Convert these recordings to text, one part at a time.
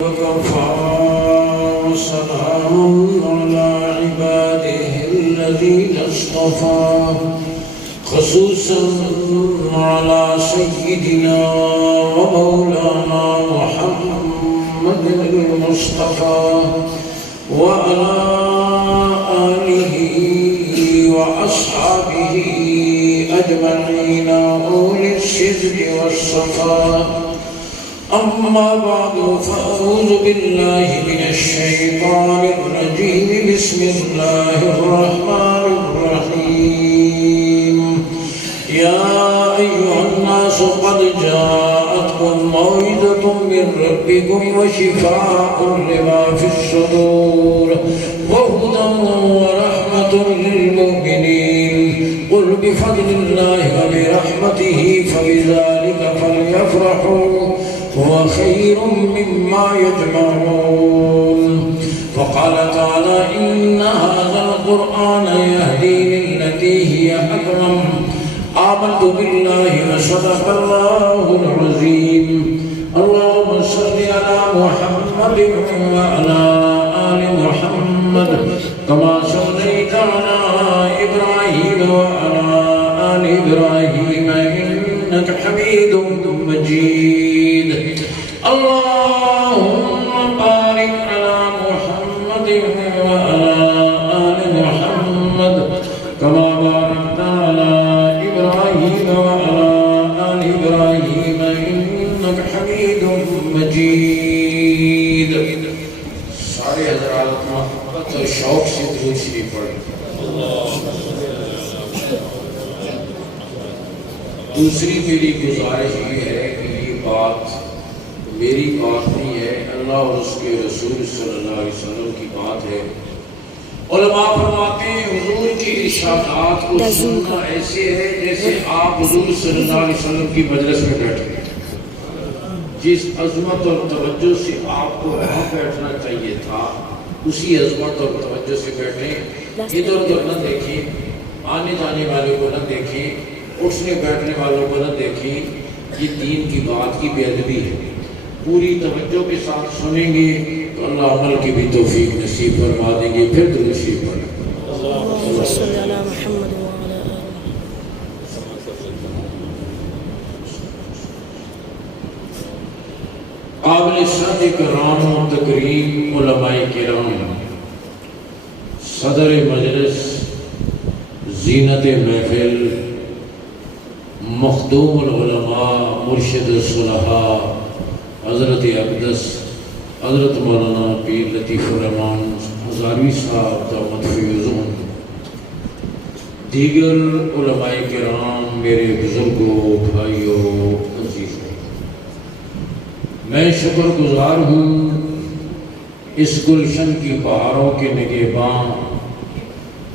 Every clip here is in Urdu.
وكفى وسلام على عباده الذين اصطفى خصوصا على سيدنا ومولانا محمد المصطفى وعلى آله وأصحابه أجمعين أولي الصدق والصفاء. أما بعد فأعوذ بالله من الشيطان الرجيم. بسم الله الرحمن الرحيم. يا أيها الناس قد جاءتكم موعظة من ربكم وشفاء لما في الصدور وهدى ورحمة للمؤمنين. قل بفضل الله وبرحمته فبذلك فليفرحوا هو خير مما يجمعون. وقال تعالى إن هذا القرآن يهدي للتي هي أقوم. آمنت بالله وصدق الله العظيم. اللهم صل على محمد وعلى آل محمد كما صليت على إبراهيم وعلى آل إبراهيم إنك حميد مجيد. اللهم بارك على محمد وعلى آل محمد كما باركت على إبراهيم وعلى آل إبراهيم إنك حميد مجيد. سارے حضرات محبت اور شوق سے درود شریف پڑھیں. دوسری میری گزارش یہ ہے کہ یہ بات میری بات نہیں ہے، اللہ اور اس کے رسول صلی اللہ علیہ وسلم کی بات ہے. علماء فرماتے ہیں حضور کی ارشادات کو سننا ایسے ہے جیسے آپ حضور صلی اللہ علیہ وسلم کی مجلس میں بیٹھے ہیں. جس عظمت اور توجہ سے آپ کو وہاں بیٹھنا چاہیے تھا اسی عظمت اور توجہ سے بیٹھیں. ادھر ادھر نہ دیکھیں، آنے جانے والوں کو نہ دیکھیں، اٹھنے بیٹھنے والوں کو نہ دیکھیں. یہ دین کی بات کی بے ادبی ہے. پوری توجہ کے ساتھ سنیں گے تو اللہ عمل کی بھی توفیق نصیب فرما دیں گے. پھر درود شریف پڑھیں. اللہم صلی علی محمد وعلی آلہ. قابل صد کرام و تکریم علماء کرام، صدر مجلس، زینت محفل، مخدوم العلماء، مرشد الصلحاء حضرت اقدس حضرت مولانا پیر لطیف الرحمان ہزاروی صاحب دامت فیضون، دیگر علماء کرام، میرے بزرگوں، بھائیوں، عزیزوں، میں شکر گزار ہوں اس گلشن کی بہاروں کے نگہباں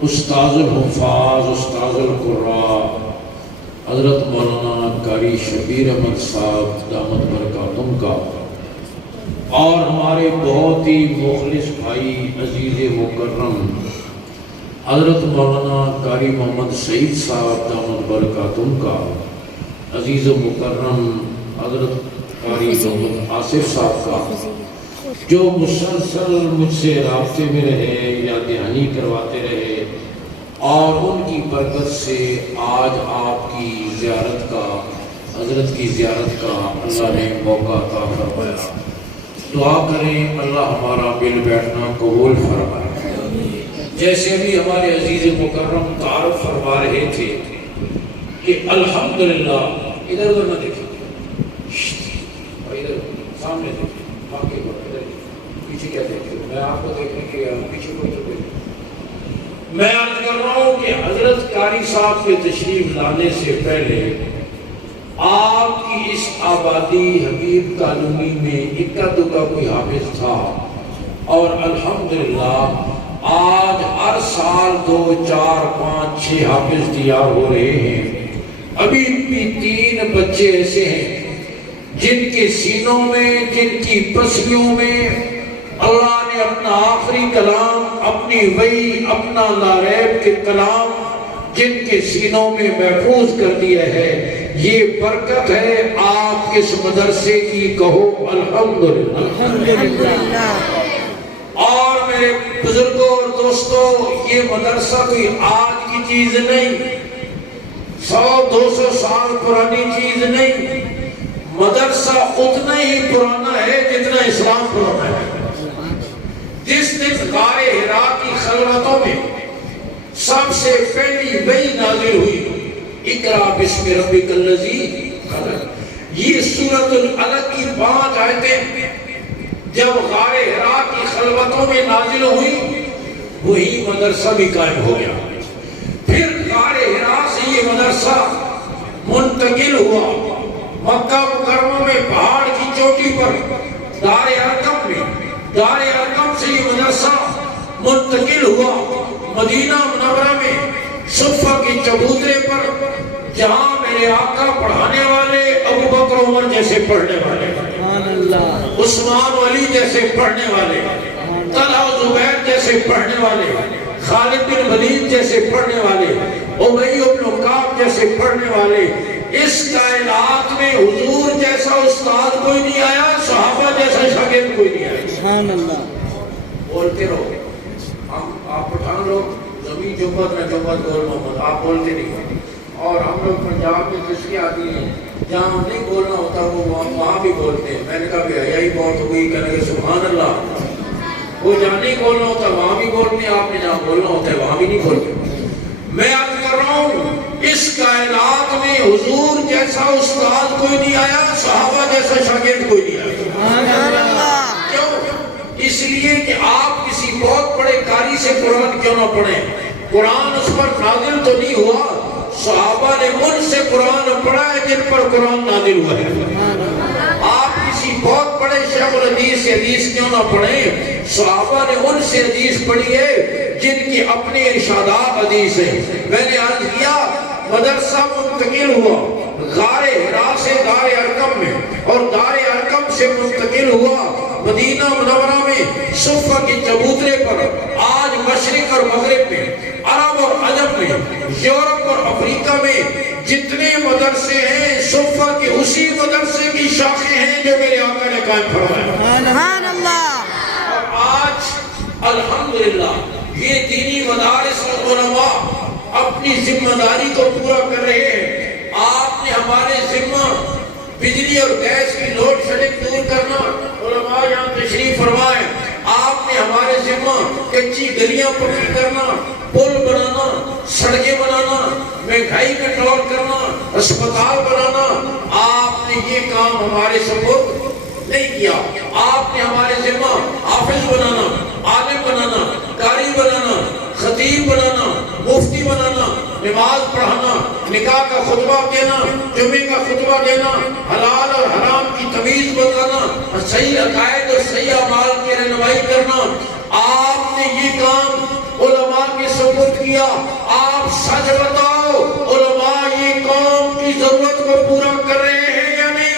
استاذ الحفاظ، استاذ القراء حضرت مولانا قاری شبیر احمد صاحب دامت برکاتہم کا، اور ہمارے بہت ہی مخلص بھائی عزیز مکرم حضرت مولانا قاری محمد سعید صاحب دامت برکاتہم کا، عزیز و مکرم حضرت قاری محمد آصف صاحب کا، جو مسلسل مجھ سے رابطے میں رہے، یاد دہانی کرواتے رہے، اور ان کی برکت سے آج آپ کی زیارت کا، حضرت کی زیارت کا اللہ نے موقع عطا فرمایا. دعا کریں اللہ ہمارا مل بیٹھنا قبول فرمائے. جیسے بھی ہمارے عزیز مکرم تعارف فرما رہے تھے کہ الحمدللہ، ادھر ادھر نہ دیکھیں، ادھر سامنے دیکھیں، باقی ادھر پیچھے کیا دیکھیں، میں آپ کو دیکھنے کے پیچھے کو تو دیکھیں. میں عرض کر رہا ہوں کہ حضرت قاری صاحب کے تشریف لانے سے پہلے آپ کی اس آبادی حبیب کالونی میں اکا دکا کوئی حافظ تھا، اور الحمدللہ آج ہر سال 2، 4، 5، 6 حافظ تیار ہو رہے ہیں. ابھی بھی 3 بچے ایسے ہیں جن کے سینوں میں، جن کی پسلیوں میں اللہ نے اپنا آخری کلام، اپنی وحی، اپنا لا ریب کے کلام جن کے سینوں میں محفوظ کر دیا ہے. یہ برکت ہے آپ اس مدرسے کی، کہو الحمدللہ۔ اور میرے بزرگوں اور دوستوں، یہ مدرسہ کوئی آج کی چیز نہیں، 100-200 سال پرانی چیز نہیں، مدرسہ اتنا ہی پرانا ہے جتنا اسلام پرانا ہے۔ جس دن غار حرا کی خلوتوں میں سب سے پہلی وحی نازل ہوئی، اقرا بسم ربک الذی خلق، یہ سورۃ العلق کی 5 آیتیں جب غار حرا کی خلوتوں میں نازل ہوئی، وہی مدرسہ بھی قائم ہو گیا۔ پھر غار حرا سے یہ مدرسہ منتقل ہوا مکہ مکرمہ میں پہاڑ کی چوٹی پر دار ارقم میں، دار ارقم سے یہ مدرسہ منتقل ہوا مدینہ منورہ میں صفہ کے چبوترے پر، جہاں میرے آقا پڑھانے والے ابو بکر عمر جیسے پڑھنے والے، عثمان و علی جیسے پڑھنے والے، طلحہ و زبیر جیسے پڑھنے والے، خالد بن ولید جیسے پڑھنے والے، ابی بن کعب جیسے پڑھنے والے، اس کائنات میں حضور جیسا استاد کوئی نہیں آیا، صحابہ جیسا شاگرد کوئی نہیں آیا۔ سبحان اللہ۔ بولتے رہو، آپ پٹھان لوگ زمین جمعت میں جمعت گول محمد، آپ بولتے نہیں، اور ہم لوگ پنجاب میں جس آتی ہیں جہاں نہیں بولنا ہوتا وہ وہاں بھی بولتے ہیں۔ میں نے کہا بھی حیائی بہت ہو گئی، کہنے کہ سبحان اللہ، وہ جہاں نہیں بولنا ہوتا وہاں بھی بولتے ہیں، آپ نے جہاں بولنا ہوتا ہے وہاں بھی نہیں بولتے۔ میں عرض کر رہا ہوں، اس کائنات میں حضور جیسا استاد کوئی نہیں آیا، صحابہ جیسا شاگرد کوئی نہیں آیا۔ کیوں؟ اس لیے کہ آپ کسی بہت بڑے قاری سے قرآن کیوں نہ پڑھیں، قرآن اس پر نازل تو نہیں ہوا، صحابہ نے ان سے قرآن پڑھا ہے جن پر قرآن نازل ہوا ہے۔ آپ کسی بہت بڑے شیخ الحدیث سے حدیث کیوں نہ پڑھیں، صحابہ نے ان سے حدیث پڑھی ہے جن کی اپنی ارشادات حدیث ہے۔ میں نے عرض کیا مدرسہ منتقل ہوا غار حرا سے دار ارقم میں، اور دار ارقم سے منتقل ہوا مدینہ منورہ میں صفہ کے چبوترے پر۔ آج مشرق اور مغرب میں، عرب اور عجم میں، یورپ اور افریقہ میں جتنے مدرسے ہیں، صفہ کے اسی مدرسے کی شاخیں ہیں جو میرے آقا نے قائم فرمایا۔ سبحان اللہ۔ اور آج الحمدللہ یہ دینی مدارس اور علماء اپنی ذمہ داری کو پورا کر رہے ہیں۔ آپ نے ہمارے ذمہ بجلی اور گیس کی لوڈ شیڈنگ دور کرنا، علماء یہاں تشریف فرمائیں۔ آپ نے ہمارے ذمہ کچی گلیاں پکی کرنا، پل بنانا، سڑکیں بنانا، مہنگائی کنٹرول کرنا، اسپتال بنانا، آپ نے یہ کام ہمارے سپرد نہیں کیا۔ آپ نے ہمارے ذمہ حافظ بنانا، عالم بنانا، قاری بنانا، خطیب بنانا، مفتی بنانا، نماز پڑھانا، نکاح کا خطبہ دینا، جمعے کا خطبہ دینا، حلال اور حرام کی تمیز بتانا، صحیح عقائد اور صحیح اعمال کی رہنمائی کرنا۔ آپ نے یہ کام علماء کے سپرد کیا۔ آپ سچ بتاؤ، علماء یہ قوم کی ضرورت کو پورا کر رہے ہیں یا نہیں؟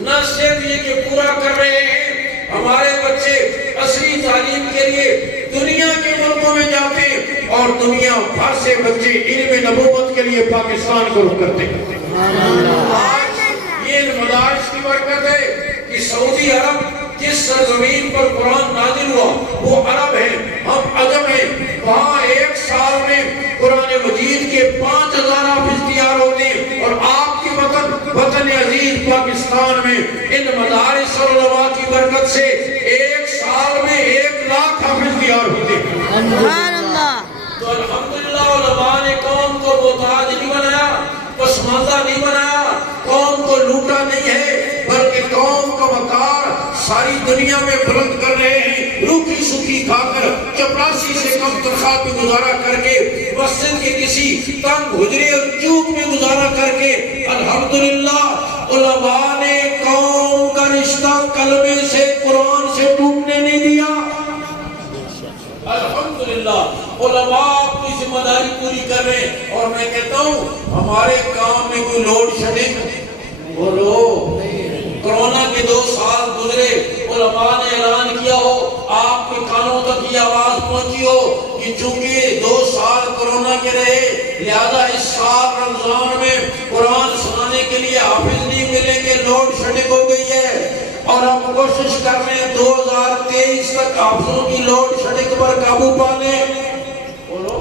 نہ صرف یہ کہ پورا کر رہے ہیں، ہمارے بچے اصلی تعلیم کے لیے دنیا کے ملکوں میں جاتے ہیں، اور دنیا بھر سے بچے علم نبوت کے لیے پاکستان کو رخ کرتے ہیں۔ آج یہ مدارس کی برکت ہے کہ سعودی عرب جس سرزمین پر قرآن نازل ہوا وہ عرب ہے، ہم عجم ہیں، وہاں ایک سال میں قرآن مجید کے 5000 حافظ تیار ہوتے ہیں، اور آپ کے وطن عزیز پاکستان میں ان مدارس اور علماء کی برکت سے ایک سال میں 1 لاکھ حافظ تیار ہوتے ہیں۔ سبحان اللہ۔ تو الحمدللہ علماء نے قوم کو محتاج نہیں بنایا، پسماندہ نہیں بنایا، قوم کو لوٹا نہیں ہے، بلکہ قوم کا وقار ساری دنیا میں بلند کر رہے ہیں۔ روکھی سکھی کھا کر، چپراسی سے کم تنخواہ پہ گزارا کر کے، مسجد کے کسی تنگ حجرے اور چوک میں گزارا کر کے، الحمدللہ علماء نے قوم کا رشتہ کلمے سے، قرآن سے ٹوٹنے نہیں دیا۔ الحمدللہ علماء اپنی ذمہ داری پوری کر رہے ہیں، اور میں کہتا ہوں ہمارے کام میں کوئی لوڈ شیڈنگ، بولو کرونا کے 2 سال گزرے، علماء نے اعلان کیا ہو، آپ کے کانوں تک یہ آواز پہنچی ہو کہ چونکہ 2 سال کرونا کے رہے، لہذا اس سال رمضان میں قرآن سنانے کے لیے حافظ نہیں ملیں گے، لوڈ شیڈنگ ہو گئی ہے، اور ہم کوشش کر رہے ہیں 2023 تک حافظوں کی لوڈ شیڈنگ پر قابو پانے۔ بولو،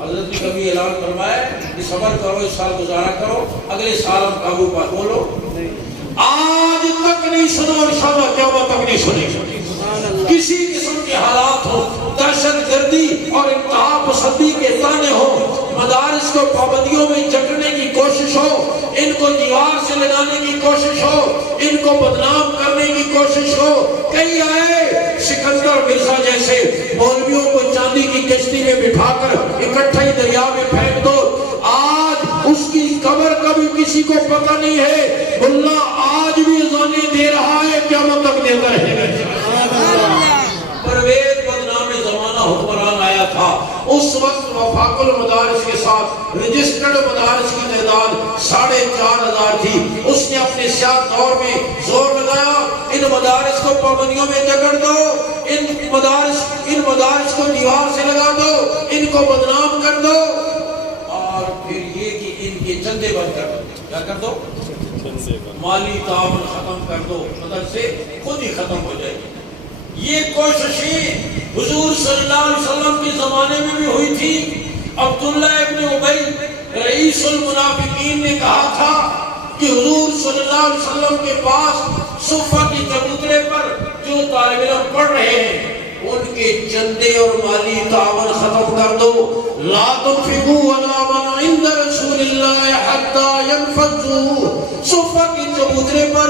حضرت نے کبھی اعلان فرمایا کہ صبر کرو، اس سال گزارا کرو، اگلے سال ہم قابو پا۔ بولو، آج تک نہیں سنو، انشاءاللہ قیامت تک نہیں سنیں گے۔ کسی قسم کے حالات ہو، دہشت گردی اور انتہا پسندی کے تانے ہو، مدارس کو پابندیوں میں جکڑنے کی کوشش ہو، ان کو دیوار سے لگانے کی کوشش ہو، ان کو بدنام کرنے کی کوشش ہو، کئی آئے سکندر مرزا جیسے مولویوں کو چاندی کی کشتی میں بٹھا کر اکٹھا ہی دریا میں پھینک دو، آج اس کی قبر کا بھی کسی کو پتہ نہیں ہے، اللہ آج بھی اذانیں دے رہا ہے، قیامت تک دیتا رہے گا۔ پرویز بدنام زمانہ حکمران آیا تھا، اس وقت وفاق المدارس کے ساتھ رجسٹرڈ مدارس کی تعداد 4,500 تھی۔ اس نے اپنے سیاست دور میں زور لگایا، ان مدارس کو پابندیوں میں جکڑ دو، ان مدارس کو دیوار سے لگا دو، ان کو بدنام کر دو، اور پھر یہ کہ ان کے چندے بند کر دو۔ کیا کر دو؟ مالی تعاون ختم کر دو، مدرسے خود ہی ختم ہو جائے گی۔ یہ کوششیں حضور صلی اللہ علیہ وسلم کے زمانے میں بھی ہوئی تھی۔ عبداللہ ابن ابی رئیس المنافقین نے کہا تھا کہ حضور صلی اللہ علیہ وسلم کے پاس صفہ کی چبوترے پر جو طالب علم پڑھ رہے ہیں ان کے چندے اور مالی تعاون ختم کر دو۔ لا تنفقوا علی من عند رسول اللہ حتی ینفضوا، صفہ کی چبوترے پر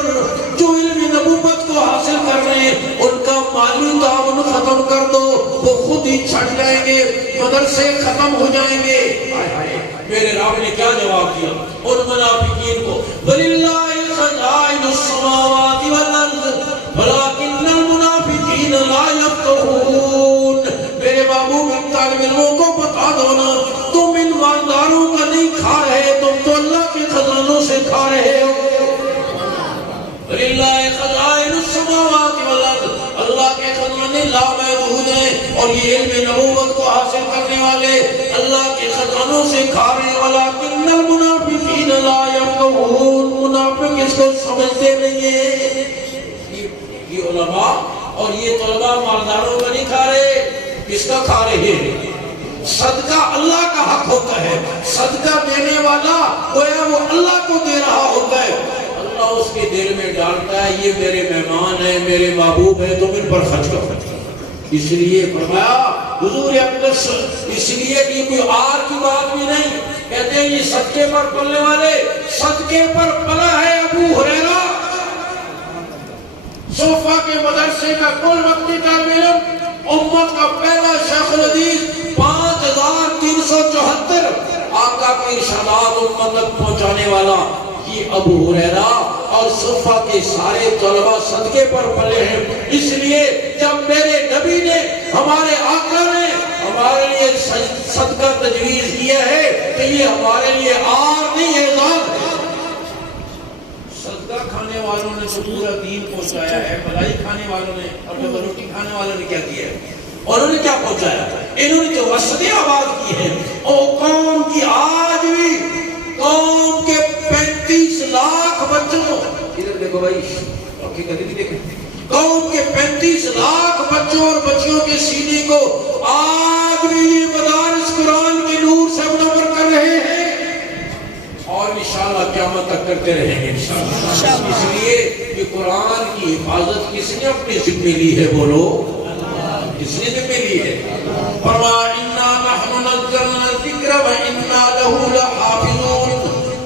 جو علم نبوت کو حاصل کر رہے ہیں ان کا مالی تعاون ختم کر دو، وہ خود ہی چھٹ جائیں گے، مدرسے ختم ہو جائیں گے۔ میرے رب نے کیا جواب دیا ان منافقین کو؟ وَلِلَّهِ خَزَائِنُ السَّمَاوَاتِ وَالْأَرْضِ وَلَكِنَّ الْمُنَافِقِينَ لَا يَفْقَهُونَ۔ میرے محبوب طالب علموں کو بتا دو نا، تم ان مالداروں کا نہیں کھا رہے، تم تو اللہ کے خزانوں سے کھا رہے ہو۔ وَلِلَّهِ خَزَائِنُ السَّمَاوَاتِ وَالْأَرْضِ، اللہ کے خزانے لامحدود ہیں، اور یہ علم نبوت کو حاصل کرنے والے اللہ کے خزانوں سے کھا رہے ہیں۔ وَلَكِنَّ الْمُنَافِقِينَ لَا يَفْقَهُونَ، منافق اس کو سمجھتے نہیں ہیں۔ یہ علماء اور یہ طلباء مالداروں کا نہیں کھا رہے، کس کا کھا رہے ہیں؟ صدقہ اللہ کا حق ہوتا ہے، صدقہ دینے والا گویا وہ اللہ کو دے رہا ہوتا ہے، اللہ اس کے دل میں ڈالتا ہے یہ میرے مہمان ہیں، میرے محبوب ہیں، تم ان پر خرچ کرو۔ اس لیے فرمایا حضور اقدس، اس لیے کہ کوئی آر کی بات بھی نہیں، کہتے ہیں یہ صدقے پر پلنے والے، صدقے پر پلا ہے ابو ہریرہ، صوفہ کے مدرسے کا کل وقتی طالب علم، امت کا پہلا شیخ الحدیث، 5374 آقا کے ارشادات امت تک پہنچانے والا یہ ابو ہریرہ اور صوفہ کے سارے طلباء صدقے پر پلے ہیں۔ اس لیے جب میرے نبی نے، ہمارے آقا نے ہمارے لیے صدقہ تجویز کیا ہے کہ یہ ہمارے لیے آر نہیں ہے، ذات ہے۔ صدقہ کھانے والوں نے تو پورا دین پہنچایا ہے، بھلائی کھانے والوں نے اور روٹی کھانے والوں نے کیا کیا ہے؟ اور انہوں نے کیا پہنچایا؟ انہوں نے تو وسطیں آباد کی ہے، اور قوم کی آج بھی قوم کے 35 لاکھ بچوں، ادھر دیکھو بھائی، قوم کے 35 لاکھ بچوں اور بچیوں کے سینے کو آج بھی یہ مدارس قرآن کے نور سے منور کر رہے ہیں، اور انشاءاللہ قیامت تک کرتے رہیں گے انشاءاللہ۔ اس لیے کہ قرآن کی حفاظت کس نے اپنی ذمہ لی ہے؟ بولو، کس نے ذمہ لی ہے؟ فرمایا اِنَّا نَحْنُ نَزَّلْنَا الذِّكْرَ وَإِنَّا لَهُ لَحَافِظُونَ،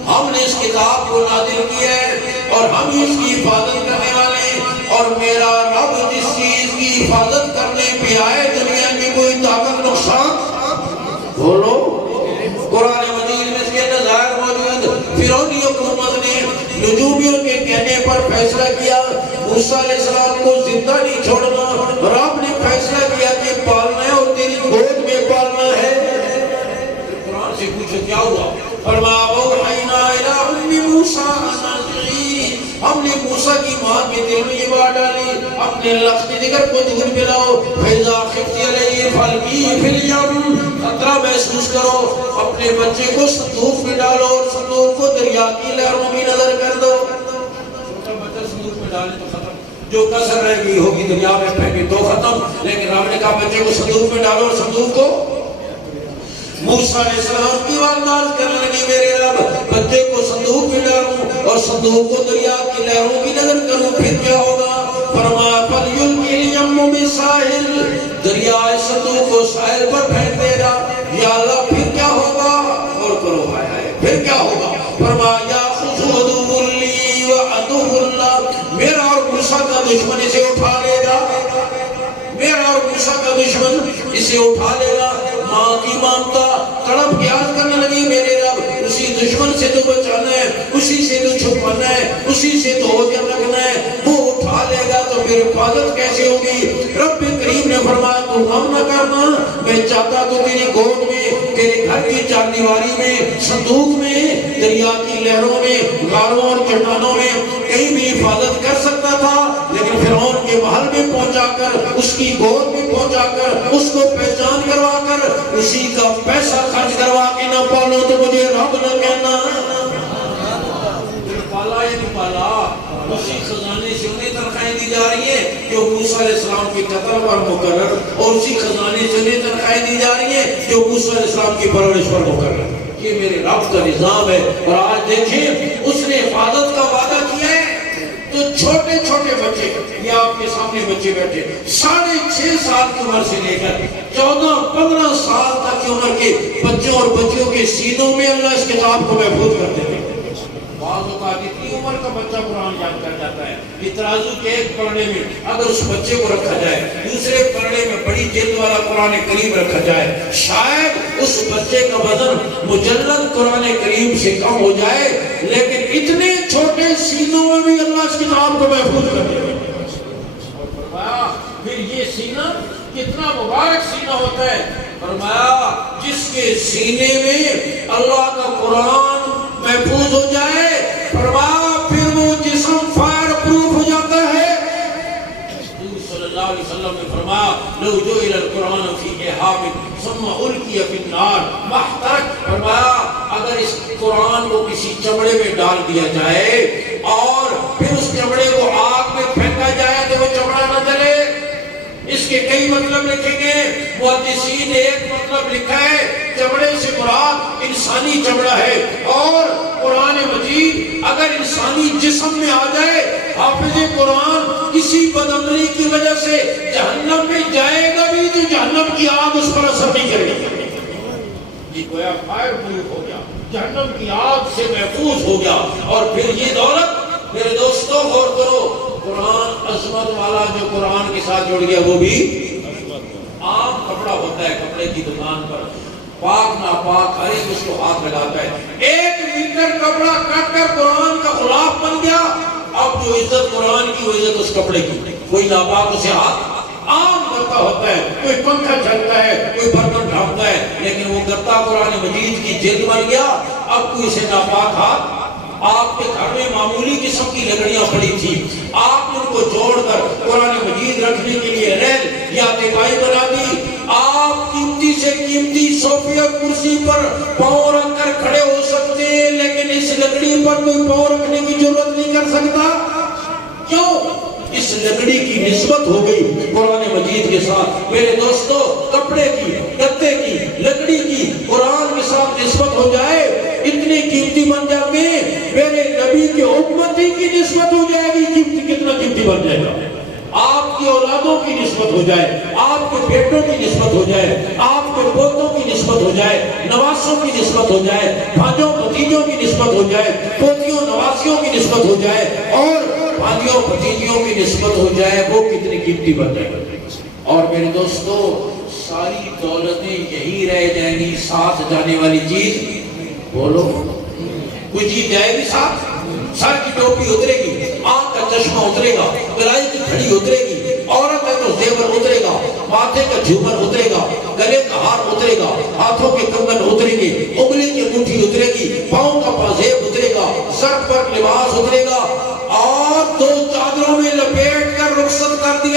ہم نے اس کتاب کو نازل کیا ہے اور ہم اس کی حفاظت کرنے والے ہیں، اور میرا رب جس چیز کی حفاظت کرنے پہ آئے دنیا میں کوئی طاقت نقصان، بولو، قرآن مجید میں اس کے نظائر موجود۔ فرعونی حکومت نے نجومیوں کے کہنے پر فیصلہ کیا موسیٰ علیہ السلام کو زندہ نہیں چھوڑنا، رب نے فیصلہ کیا کہ پالنا ہے اور تیری گود میں پالنا ہے۔ قرآن سے پوچھو کیا ہوا؟ فرمایا وَأَوْحَيْنَا إِلَىٰ أُمِّ مُوسَىٰ أَنْ أَرْضِعِيهِ، ہم نے موسیٰ کی ماں کے دل میں یہ بات ڈالی، اپنے لخت جگر کو دور پلاؤ فیضا خفتی علیہ فالکی فی الیم خطرہ محسوس کرو اپنے بچے کو صندوق میں ڈالو اور صندوق کو دریا کی لہروں کی نظر کر دو چھوٹا بچہ صندوق میں ڈالے تو ختم جو کسر رہ گئی ہوگی دریا میں پھینکے تو ختم لیکن رب نے کہا بچے کو صندوق میں ڈالو اور صندوق کو موسیٰ علیہ السلام کی والدار کرنے لگی میرے رب بچے کو صندوق میں ڈالوں اور صندوق کو دریا کی لہروں کی نظر کروں پھر کیا ہوگا فرمایا فَلْيُلْقِ الْيَمُّ بِالسَّاحِلِ دریا صندوق کو ساحل پر پھینک دے گا یا اللہ پھر کیا ہوگا اور کرو ہائے پھر کیا ہوگا فرمایا یَأْخُذُ عَدُوٌّ لِّي وَعَدُوٌّ لَّهُ میرا اور موسیٰ کا دشمن اسے اٹھا لے گا میرا اور موسیٰ کا دشمن اسے اٹھا لے گا ماں کی مانتا تڑپ کے عرض کرنے لگی میرے رب اسی دشمن سے تو بچانا ہے اسی سے تو چھپانا ہے اسی سے تو اوجر رکھنا ہے وہ اٹھا لے گا تو پھر حفاظت کیسے ہوگی رب کریم نے فرمایا تو غم نہ کرنا میں چاہتا تو تیری گود میں تیرے گھر کی چار دیواری میں صندوق میں دریا کی لہروں میں غاروں اور چٹانوں میں کہیں بھی حفاظت کر سکتا تھا لیکن فرعون کے محل میں پہنچا کر اس کی گود میں پہنچا کر اس کو پہچان کروا کر اسی کا پیسہ خرچ کروا کے نہ پالو تو مجھے رب نہ کہنا پالا یا نہیں پالا اسی خزانے سے انہیں تنخواہیں دی جا رہی ہیں جو موسیٰ علیہ السلام کی قتل پر مقرر اور اسی خزانے سے انہیں تنخواہیں دی جا رہی ہیں جو موسیٰ علیہ السلام کی پرورش پر مقرر یہ میرے رب کا نظام ہے اور آج دیکھیں اس نے حفاظت کا وعدہ کیا ہے تو چھوٹے چھوٹے بچے یہ آپ کے سامنے بچے بیٹھے 6.5 سال کی عمر سے لے کر 14-15 سال تک کی عمر کے بچوں اور بچیوں کے سینوں میں اللہ اس کتاب کو محفوظ کر دیتے ہیں بعض اوقات اتنی عمر کا بچہ قرآن یاد کر جاتا ہے کہ ترازو کے ایک پڑھنے میں اگر اس بچے کو رکھا جائے دوسرے پڑھنے میں بڑی جلد والا قرآن کریم رکھا جائے شاید اس بچے کا وزن مجلد قرآن کریم سے کم ہو جائے لیکن اتنے چھوٹے سینوں میں بھی اللہ اس کتاب کو محفوظ کر دے اور فرمایا پھر یہ سینہ کتنا مبارک سینہ ہوتا ہے فرمایا جس کے سینے میں اللہ کا قرآن محفوظ ہو جائے فرمایا پھر وہ جسم فائر پروف ہو جاتا ہے حضور صلی اللہ علیہ وسلم نے فرمایا لو جعل القرآن فی احاب ثم القی فی النار محترق فرمایا اگر اس قرآن کو کسی چمڑے میں ڈال دیا جائے اور پھر اس چمڑے کو آگ میں پھینکا جائے تو وہ چمڑا نہ جلے اس کے کئی مطلب لکھیں گے محدثین نے ایک مطلب لکھا ہے چمڑے سے مراد انسانی چمڑا ہے اور قرآن مجید اگر انسانی جسم میں آ جائے حافظ قرآن کسی بدعملی کی وجہ سے جہنم میں جائے گا بھی تو جہنم کی آگ اس پر اثر نہیں کرے گی یہ گویا فائر پروف ہو گیا جہنم کی آگ سے محفوظ ہو گیا اور پھر یہ دولت میرے دوستوں غور کرو قرآن عظمت والا جو قرآن کے ساتھ جڑ گیا وہ بھی عام کپڑا ہوتا ہے کپڑے کی دکان پر پاک ناپاک ہر ایک اس کو ہاتھ لگاتا ہے 1 میٹر کپڑا کٹ کر قرآن کا غلاف بن گیا اب جو عزت قرآن کی وہ عزت اس کپڑے کی کوئی ناپاک اسے ہاتھ عام کرتا ہوتا ہے کوئی پنکھا چلتا ہے کوئی برتن ڈھانپتا ہے لیکن وہ گتا قرآن مجید کی جلد بن گیا اب کوئی اسے ناپاک ہاتھ آپ کے گھر میں معمولی قسم کی لکڑیاں پڑی تھی آپ نے ان کو جوڑ کر قرآن مجید رکھنے کے لیے ریل یا تکائی بنا دی آپ قیمتی سے قیمتی صوفے اور کرسی پر پاؤں رکھ کر کھڑے ہو سکتے ہیں لیکن اس لکڑی پر کوئی پاؤں رکھنے کی ضرورت نہیں کر سکتا کیوں اس لکڑی کی نسبت ہو گئی قرآن مجید کے ساتھ میرے دوستو کپڑے کی گتے کی لکڑی کی قرآن کے ساتھ نسبت ہو جائے اتنی قیمتی بن جاتے میرے نبی کے امتی کی نسبت ہو جائے گی قیمتی کتنا قیمتی بن جائے گا آپ کی اولادوں کی نسبت ہو جائے آپ کے بیٹوں کی نسبت ہو جائے آپ کے پوتوں کی نسبت ہو جائے نواسوں کی نسبت ہو جائے بھانجوں بھتیجوں کی نسبت ہو جائے پوتیوں نواسیوں کی نسبت ہو جائے اور بھانجوں بھتیجیوں کی نسبت ہو جائے وہ کتنی قیمتی بن جائے گا اور میرے دوستو ساری دولتیں یہی رہ جائیں گی ساتھ جانے والی چیز بولو کوئی چیز جائے گی ساتھ سر کی ٹوپی اترے گی آنکھ کا چشمہ اترے گا گلائی کی گھڑی اترے گی عورت ہے تو زیور اترے گا ماتھے کا جھومر اترے گا گلے کا ہار اترے گا ہاتھوں کے کنگن اترے گی انگلی کی انگوٹھی اترے گی پاؤں کا پازیب اترے گا سر پر لباس اترے گا اور 2 چادروں میں لپیٹ کر رخصت کر دیا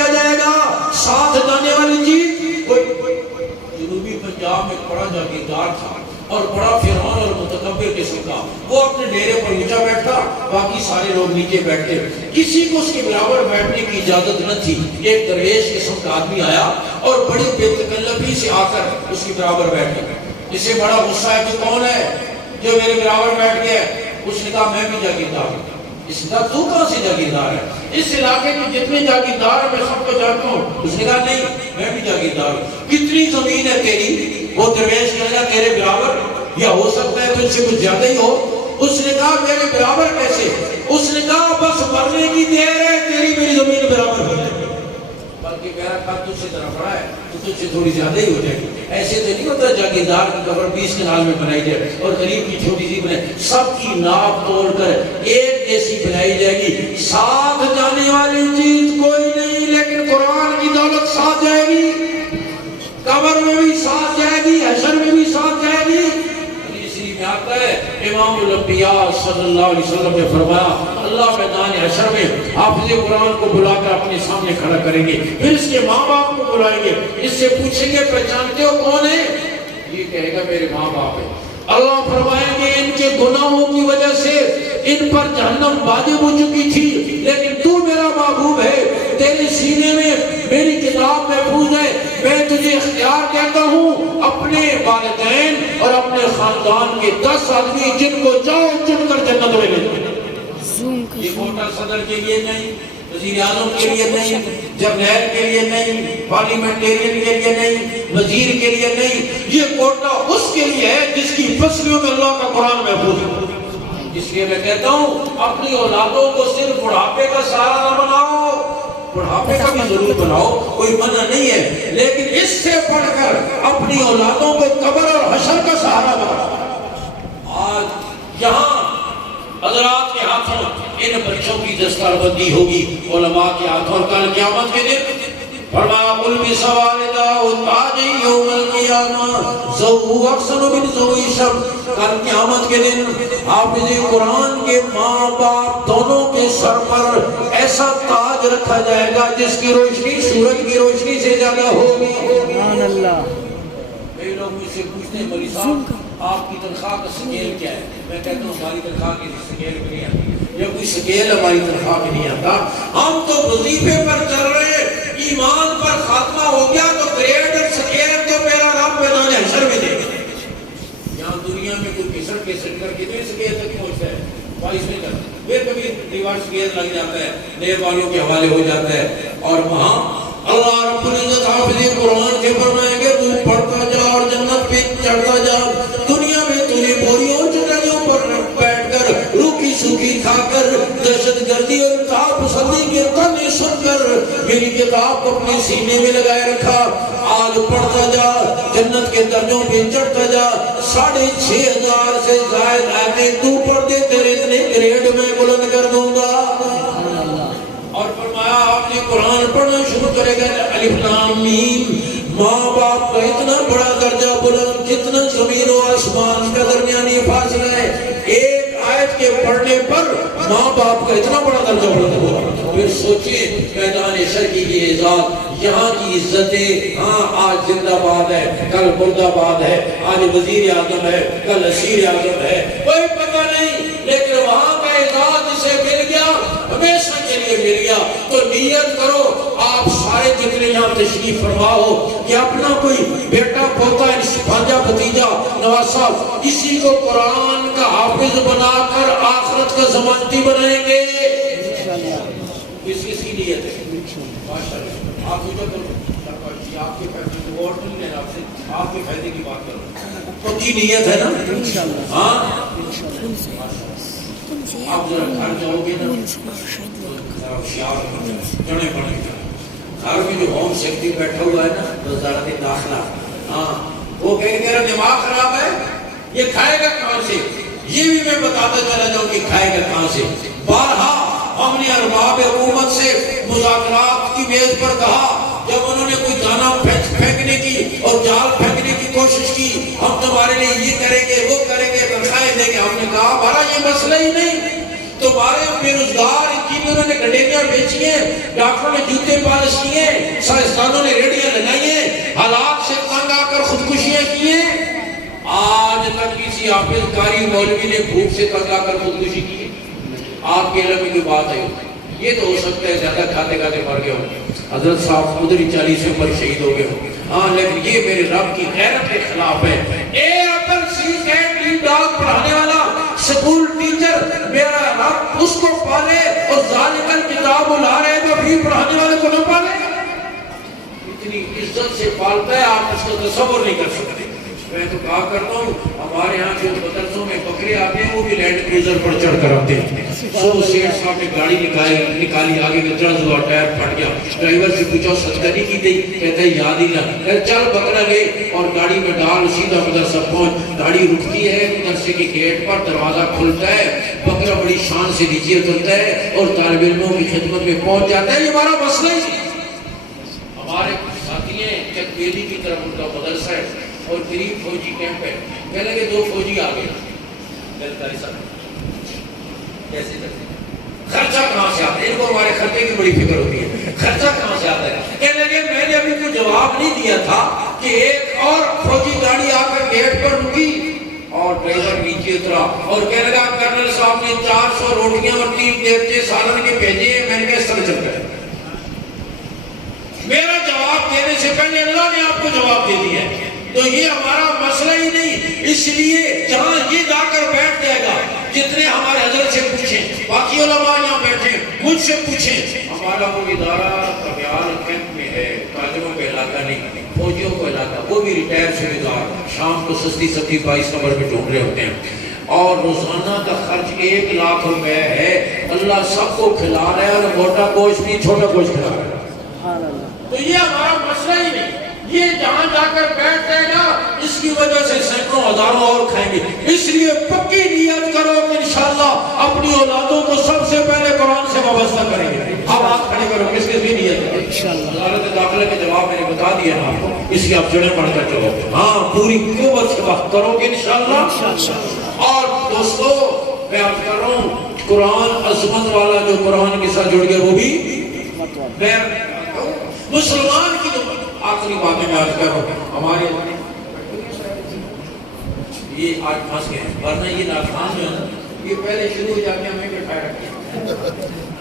اس نے کہا. وہ اپنے ڈیرے پر اونچا بیٹھا, باقی سارے لوگ نیچے بیٹھے. کسی کو اس کے برابر بیٹھنے کی اجازت نہ تھی. ایک درویش قسم کا آدمی آیا اور بڑی بے تکلفی سے آ کر اس کے برابر بیٹھ گیا. اسے بڑا غصہ ہے کہ کون ہے جو میرے برابر بیٹھ گیا. اس نے کہا میں بھی جاگیردار ہوں. اس نے کہا تو کہاں سے جاگیردار ہے؟ اس علاقے کے جتنے جاگیردار ہیں میں سب کو جانتا ہوں. اس نے کہا نہیں میں بھی جاگیردار ہوں. کتنی زمین ہے تیری؟ وہ درویش کہنے لگا تیرے برابر, یا ہو سکتا ہے تجھ سے کچھ زیادہ ہی ہو. اس نے کہا میرے برابر کیسے؟ اس نے کہا بس مرنے کی دیر ہے, تیری میری زمین برابر ہو جائے. بلکہ میرا کام تجھ سے طرف پڑا ہے تو تجھ سے تھوڑی زیادہ ہی ہو جائے گی. ایسے تو نہیں ہوتا جاگیردار کی قبر 20 کنال میں بنائی جائے اور غریب کی چھوٹی سی بنائے. سب کی ناپ توڑ کر ایک جیسی بنائی جائے گی. ساتھ جانے والی چیز کوئی نہیں, لیکن قرآن کی دولت ساتھ جائے گی. قبر میں بھی ساتھ جائے گی, حشر میں بھی ساتھ جائے گی. آتا ہے امام الانبیاء صلی اللہ علیہ وسلم نے فرمایا اللہ میدان حشر میں حافظ قرآن کو بلا کر اپنے سامنے کھڑا کریں گے. پھر اس کے ماں باپ کو بلائیں گے, اس سے پوچھیں گے پہچانتے ہو کون ہے؟ یہ کہے گا میرے ماں باپ ہے. اللہ فرمائیں گے ان کے گناہوں کی وجہ سے ان پر جہنم واجب ہو چکی تھی, لیکن تو میرا محبوب ہے, تیرے سینے میں میری کتاب محفوظ ہے. میں تجھے اختیار دیتا ہوں اپنے والدین اور اپنے خاندان کے 10 آدمی جن کو چاہو چن کر جنت میں لے جاؤ. یہ کوٹا صدر کے لیے نہیں, وزیر اعظم کے لیے نہیں, جرنیل کے لیے نہیں, پارلیمنٹیرین کے لیے نہیں, وزیر کے لیے نہیں. یہ کوٹا اس کے لیے ہے جس کی فصلوں میں اللہ کا قرآن محفوظ ہے. اس لیے میں کہتا ہوں اپنی اولادوں کو صرف بڑھاپے کا سہارا نہ بناؤ, بڑھاپے کا بھی ضرور بناؤ, کوئی منع نہیں ہے, لیکن اس سے پڑھ کر اپنی اولادوں کو قبر اور حشر کا سہارا بناؤ. آج یہاں حضرات کے ہاتھوں ان بچوں کی دستار بندی ہوگی, علماء کے ہاتھوں. کل قیامت کے دن فرمایا قل بسوالدہ تاج یوم القیامہ زو احسن من زو شب. کل قیامت کے دن حافظ قرآن کے ماں باپ دونوں کے سر پر ایسا تاج رکھا جائے گا جس کی روشنی سورج کی روشنی سے زیادہ ہوگی. سبحان اللہ. کئی لوگ مجھ سے پوچھتے ہیں مولوی صاحب آپ کی تنخواہ کا سکیل کیا ہے؟ میں کہتا ہوں ہماری تنخواہ کی سکیل بھی نہیں آتی, یا کوئی سکیل ہماری تنخواہ بھی نہیں آتا. ہم تو وظیفے پر چل رہے ہیں, ایمان پر خاتمہ ہو گیا تو گریڈ اور سکیل تو میرا رب میدان حشر میں دے گا. یہاں دنیا میں کوئی کسر کسر کر کے تو سکیل تک پہنچتا ہے, بائیس نہیں کرتا, پھر کبھی دیوار سکیل لگ جاتا ہے, نیب والوں کے حوالے ہو جاتا ہے. اور وہاں اللہ رب العزت حافظ قرآن کے فرمائیں گے تو پڑھتا جا اور جنت پہ چڑھتا جا. دنیا میں تو نے بوریوں چٹائیوں پر بیٹھ کر روکی سوکھی کھا کر دہشت گردی اور انتہا پسندی کے تانے سن کر میری کتاب کو اپنے سینے میں لگائے رکھا. آج پڑھتا جا, جنت کے درجوں پہ چڑھتا جا. 6,500 سے زائد آیتیں تو پڑھ دے, تیرے اتنے گریڈ میں بلند کر دوں گا. اور فرمایا آپ نے قرآن پڑھنا شروع کرے گا الف لام میم, ماں باپ کا اتنا بڑا درجہ بلند جتنا زمین و آسمان کا درمیانی فاصلہ ہے. ایک آیت کے پڑھنے پر ماں باپ کا اتنا بڑا درجہ بلند ہوا. پھر سوچیں میدان حشر کی یہ ذات, یہاں کی عزتیں. ہاں آج زندہ باد ہے, کل مردہ باد ہے, آج وزیر اعظم ہے, کل اسیر اعظم ہے, کوئی پتہ نہیں, لیکن وہاں کا اعزاز جسے مل گیا ہمیشہ کے لیے مل گیا. تو نیت کرو آپ سارے جتنے یہاں تشریف فرما ہو کہ اپنا کوئی بیٹا پوتا بھانجا بھتیجا نواسا کسی کو قرآن کا حافظ بنا کر آخرت کا ضمانتی بنائیں گے. کس کی نیت ہے؟ ماشاءاللہ. آپ جو کرو آپ کے فائدے کی ووٹ نہیں لینا, آپ سے آپ کے فائدے کی بات کرو, تو کی نیت ہے نا. ہاں آپ ذرا گھر جاؤ گے نا, جڑے بڑے گھر میں جو ہوم سیکرٹری بیٹھا ہوا ہے نا وزارت داخلہ, ہاں وہ کہہ کہ میرا دماغ خراب ہے, یہ کھائے گا کہاں سے؟ یہ بھی میں بتاتا چلا جاؤں کہ کھائے گا کہاں سے. بارہا ہم نے ارباب حکومت سے مذاکرات کی میز پر کہا, جب انہوں نے کوئی دانا پھینکنے کی اور جال پھینکنے کی کوشش کی, ہم تمہارے لیے یہ کریں گے وہ کریں گے تنخواہیں دیں گے. ہم نے کہا ہمارا یہ مسئلہ ہی نہیں, تمہارے بے روزگار انجینئروں نے گڈیریاں بیچی ہیں, ڈاکٹروں نے جوتے پالش کیے, سائنسدانوں نے ریڈیاں لگائی ہیں, حالات سے تنگ آ کر خودکشیاں کی ہیں. آج تک کسی کسی حافظ قاری مولوی نے بھوک سے تنگ آ کر خودکشی کی ہے؟ آپ کے علم میں کوئی بات آئی ہوتی یہ تو ہو سکتا ہے زیادہ کھاتے کھاتے مر گئے ہوں، حضرت صاحب ادھر ہی 40 عمر شہید ہو گئے ہوں، ہاں لیکن یہ میرے رب کی غیرت کے خلاف ہے۔ اے اپن سی کیٹ ڈاگ پڑھانے والا سکول ٹیچر، میرا رب اس کو پالے اور ذالک الکتاب لا ریب فیہ پڑھانے والے کو نہ پالے، اتنی عزت سے پالتا ہے آپ اس کا تصور نہیں کر سکتے۔ میں تو کہا کرتا ہوں ہمارے ہاں جو مدرسوں میں بکرے آتے ہیں وہ بھی لینڈ کروزر پر چڑھ کر آتے ہیں۔ سو سیٹ صاحب نے گاڑی نکالی، آگے کا درز ہوا، ٹائر پھٹ گیا، ڈرائیور سے پوچھا صدقہ نہیں کی تھی؟ کہتا ہے یاد ہی نہ، کہتا چل بکرا لے اور گاڑی میں ڈال، سیدھا مدرسہ پہنچ۔ گاڑی رکتی ہے مدرسے کے گیٹ پر، دروازہ کھلتا ہے، بکرا بڑی شان سے نیچے اترتا ہے اور طالب علموں کی خدمت میں پہنچ جاتا ہے۔ یہ ہمارا مسئلہ ہی ہمارے ساتھی ہیں چک بیلی کی طرف ان کا مدرسہ ہے اور قریب فوجی کیمپ ہے، کہنے لگے 2 فوجی آ گئے، گلکاری صاحب کیسے کرتے ہیں؟ خرچہ کہاں سے آتا ہے؟ ان کو ہمارے خرچے کی بڑی فکر ہوتی ہے، خرچہ کہاں سے آتا ہے؟ کہنے لگے میں نے ابھی کوئی جواب نہیں دیا تھا کہ ایک اور فوجی گاڑی آ کر گیٹ پر رکی اور ڈرائیور نیچے اترا اور کہنے لگا کرنل صاحب نے 400 روٹیاں اور 3 دیگچے سالن کے بھیجے ہیں۔ میں نے کہا اس طرح چلتا ہے، میرا جواب دینے سے پہلے اللہ نے آپ کو جواب دے دیا ہے، تو یہ ہمارا مسئلہ ہی نہیں۔ اس لیے جہاں یہ جا کر بیٹھ جائے گا، جتنے ہمارے حضرت سے پوچھیں، باقی علماء یہاں بیٹھیں، مجھ سے پوچھیں، ہمارا وہ ادارہ کبیال کیمپ میں ہے، تاجروں کا علاقہ نہیں، فوجیوں کا علاقہ، وہ بھی ریٹائر سے ادارہ، شام کو سستی 22 نمبر پہ ڈھونڈ رہے ہوتے ہیں اور روزانہ کا خرچ 1 لاکھ روپے ہے۔ اللہ سب کو کھلا رہا ہے اور موٹا گوشت نہیں چھوٹا گوشت کھلا رہا ہے، تو یہ ہمارا مسئلہ ہی نہیں۔ یہ جہاں جا کر بیٹھ جائے گا اس کی وجہ سے سینکڑوں ہزاروں اور کھائیں گے۔ اس لیے پکی نیت کرو کہ انشاءاللہ اپنی اولادوں کو سب سے پہلے قرآن سے وابستہ کریں گے۔ اب ہاتھ کھڑے کرو، کس کس بھی نیت کرو انشاءاللہ۔ وزارت داخلہ کے جواب میں نے بتا دیا نا آپ کو، اس کی آپ جڑیں پڑھ کر چلو، ہاں پوری قوت سے بات کرو گے انشاءاللہ۔ اور دوستو میں آپ کر رہا ہوں قرآن عظمت والا جو قرآن کے ساتھ جڑ گیا وہ بھی میں مسلمان کی جو آخری باتیں میں آج کر رہا ہوں، ہمارے یہ آج پھنس گئے ہیں، ورنہ یہ ناکام جو ہے نا یہ پہلے شروع ہو جاتے ہمیں بٹھائے رکھتے ہیں۔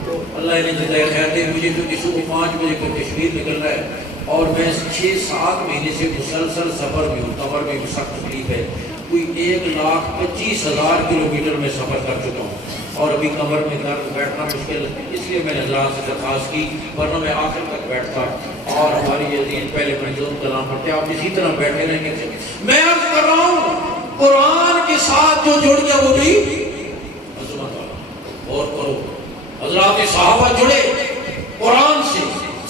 تو اللہ نے جزائے خیر دے، مجھے تو کسی کو 5 بجے کو کشمیر نکل رہا ہے اور میں 6-7 مہینے سے مسلسل سفر میں ہوں، کمر میں سخت تکلیف ہے، کوئی 1,25,000 کلومیٹر میں سفر کر چکا ہوں اور ابھی کمر میں درد، بیٹھنا مشکل ہے، اس لیے میں نے حضرات سے درخواست کی، ورنہ میں آخر تک بیٹھتا اور ہماری یزید پہلے منظور کلام پڑھتے، آپ اسی طرح بیٹھے رہیں گے۔ میں عرض کر رہا ہوں قرآن کے ساتھ جو جڑ گیا وہ بھی عظمت والا، اور کرو حضرات صحابہ جڑے قرآن سے،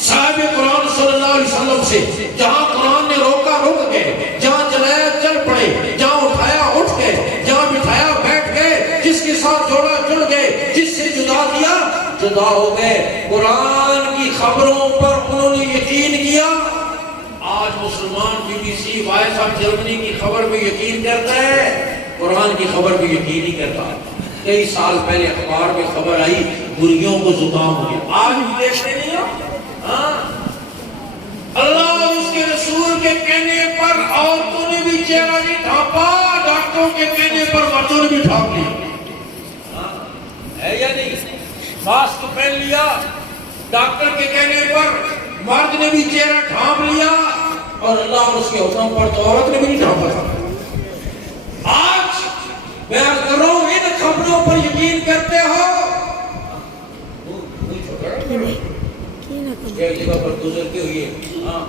صاحب قرآن صلی اللہ علیہ وسلم سے، جہاں قرآن نے روکا رک گئے، جہاں چلایا چل پڑے، جہاں اٹھایا اٹھ گئے، جہاں بٹھایا بیٹھ گئے، جس کے ساتھ جوڑا جڑ گئے، جس سے جدا کیا جدا ہو گئے۔ قرآن کی خبروں پر انہوں نے یقین کیا۔ آج مسلمان BBC وائس آف جرمنی کی خبر پہ یقین کرتا ہے، قرآن کی خبر پہ یقین نہیں کرتا۔ کئی سال پہلے اخبار میں خبر آئی مرغیوں کو زکام ہو گیا، آج بھی دیکھتے نہیں ہو؟ ہاں، اللہ اور اس کے رسول کے کہنے پر عورتوں نے بھی چہرہ نہیں ڈھانپا، ڈاکٹروں کے کہنے پر مردوں نے بھی ڈھانپ لیا، ہے یا نہیں؟ ماسک پہن لیا، ڈاکٹر کے کہنے پر مرد نے بھی چہرہ ڈھانپ لیا اور اللہ اور اس کے حکم پر تو عورت نے بھی نہیں ڈھانپا تھا۔ آج میں عرض کر رہا ہوں ان خبروں پر یقین کرتے ہو؟ ایک جگہ پر گزرتے ہوئے ہاں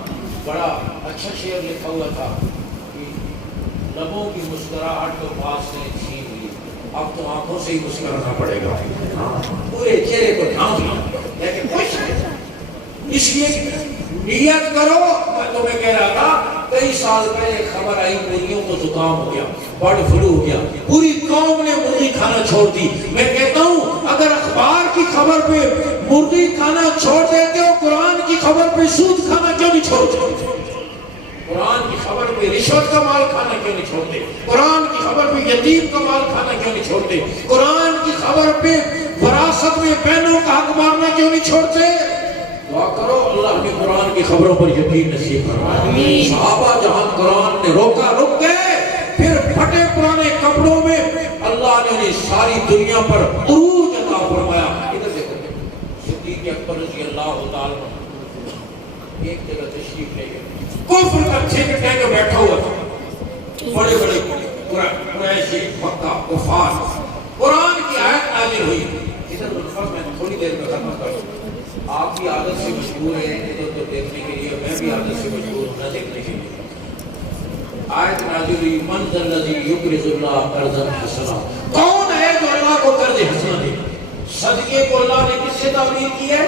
بڑا اچھا شعر لکھا ہوا تھا کہ لبوں کی مسکراہٹ تو پاس سے چھین لی، اب تو آنکھوں سے ہی مسکرانا پڑے گا، پورے چہرے کو ڈھانپ لیا لیکن خوش ہے۔ اس لیے نیت کرو۔ میں تمہیں کہہ رہا تھا کئی سال پہلے خبر آئی مرغیوں کو زکام ہو گیا، برڈ فلو ہو گیا، پوری قوم نے مرغی کھانا چھوڑ دی۔ میں کہتا ہوں اگر اخبار کی خبر پہ مرغی کھانا چھوڑ دیتے ہو، قرآن کی خبر پہ سود کھانا کیوں نہیں چھوڑتے؟ قرآن کی خبر پہ رشوت کا مال کھانا کیوں نہیں چھوڑتے؟ قرآن کی خبر پہ یتیم کا مال کھانا کیوں نہیں چھوڑتے؟ قرآن کی خبر پہ وراثت میں بہنوں کا حق مارنا کیوں نہیں چھوڑتے؟ دعا کرو اللہ نے قرآن کی خبروں پر یقین نصیب فرمائے۔ صحابہ جہاں قرآن نے روکا رک گئے، پھر پھٹے پرانے کپڑوں میں اللہ نے انہیں ساری دنیا پر عروج عطا فرمایا. ادھر دیکھو صدیق اکبر رضی اللہ تعالیٰ عنہ ایک جگہ تشریف لے گئے, کفر کا ٹھیک ٹھیک بیٹھا ہوا تھا, بڑے بڑے قریش مکہ کفار, قرآن کی آیت نازل ہوئی. ادھر الفاظ میں تھوڑی دیر میں ختم کر دوں. آپ بھی عادت سے مجبور ہیں ادھر ادھر دیکھنے کے لیے, میں بھی عادت سے مجبور ہوں نہ دیکھنے کے لیے. آیت نازل ہوئی من ذا الذی یقرض اللہ قرضا حسنا, کون ہے جو اللہ کو قرض حسنا دے؟ صدقے کو اللہ نے کس سے تعبیر کی ہے؟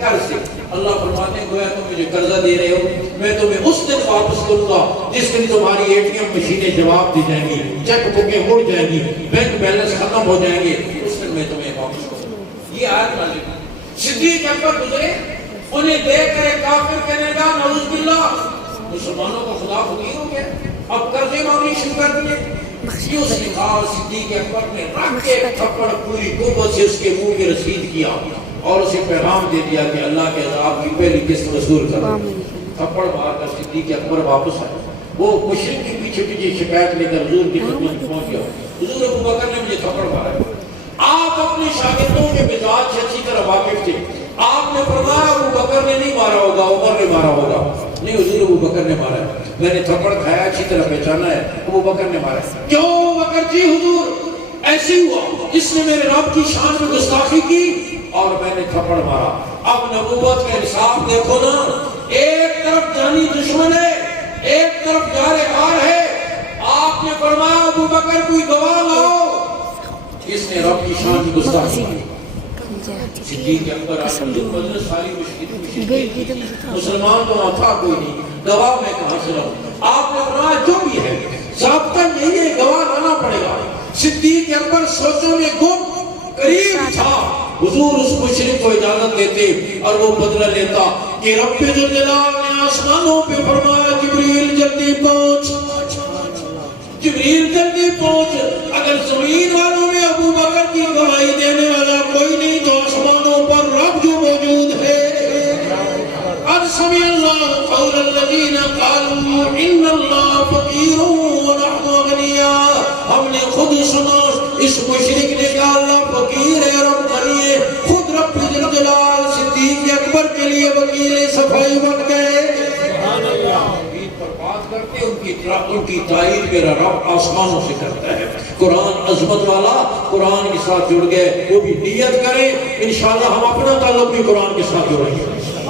قرض سے. اللہ فرماتے ہیں گویا تم مجھے قرضہ دے رہے ہو, میں تمہیں اس دن واپس کروں گا جس دن تمہاری اے ٹی ایم مشینیں جواب دی جائیں گی, چیک بکیں مڑ جائیں گی, بینک بیلنس ختم ہو جائیں گے, اس دن میں تمہیں واپس کروں گا. یہ آیت نازل ہوئی. صدیق اکبر گزرے, انہیں دیکھ کر کافر کہنے لگا نعوذ باللہ مسلمانوں کو خدا فقیر ہو گیا, اب قرضے مانگنی شروع کر دیے. یہ اس نے کہا, صدیق اکبر نے رکھ کے تھپڑ پوری قوت سے اس کے منہ میں رسید کیا اور اسے پیغام دے دیا کہ اللہ کے عذاب کی پہلی قسط وصول کر. تھپڑ مار کر صدیق اکبر واپس آئے. وہ مشرک کے پیچھے پیچھے شکایت لے کر حضور کی خدمت میں پہنچ گیا. حضور ابو بکر نے مجھے تھپڑ مارا. آپ اپنے شاگردوں کے مزاج سے اچھی طرح واقف تھے. آپ نے فرمایا ابو بکر نے نہیں مارا ہوگا, عمر نے مارا ہوگا. نہیں حضور ابو بکر نے مارا ہے, میں نے تھپڑ کھایا اچھی طرح پہچانا ہے, ابو بکر نے مارا ہے. کیوں ابو بکر؟ جی حضور ایسے ہوا, اس نے میرے رب کی شان میں گستاخی کی اور میں نے تھپڑ مارا. اب نبوت کا انصاف دیکھو نا, ایک طرف جانی دشمن ہے, ایک طرف جارحار ہے. آپ نے فرمایا ابو بکر کوئی گواہ لاؤ, اس نے رب کی شان میں گستاخی کی. صدیق اکبر مسلمان تو نہ تھا کوئی نہیں, گواہ میں کہاں سے لاؤں؟ آپ نے فرمایا جو بھی ہے ضابطہ یہی ہے, گواہ لانا پڑے گا. صدیق اکبر سوچوں میں گم قریب تھا, حضور اس مشرک کو اجازت دیتے اور وہ بدلہ لیتا کہ رب ذوالجلال نے آسمانوں پہ فرمایا جبریل جلدی پہنچ, جبریل جلدی پہنچ. اگر زمین والوں میں ابو بکر کی گواہی دینے والا کوئی نہیں تو آسمانوں پر رب جو موجود ہے. قد سمع اللہ قول الذین قالوا ان اللہ فقیر ونحن اغنیاء, ہم نے خود سنا اس مشرک نے کہا اللہ فقیر ہے اور ہم غنی ہیں. خود رب ذوالجلال صدیق اکبر کے لیے وکیل صفائی بن گئے. ان کی تعریف میرا رب آسمانوں سے کرتا ہے. قرآن عظمت والا, قرآن کے ساتھ جڑ گئے, وہ بھی نیت کریں انشاءاللہ ہم اپنا تعلق بھی قرآن کے ساتھ جوڑیں گے,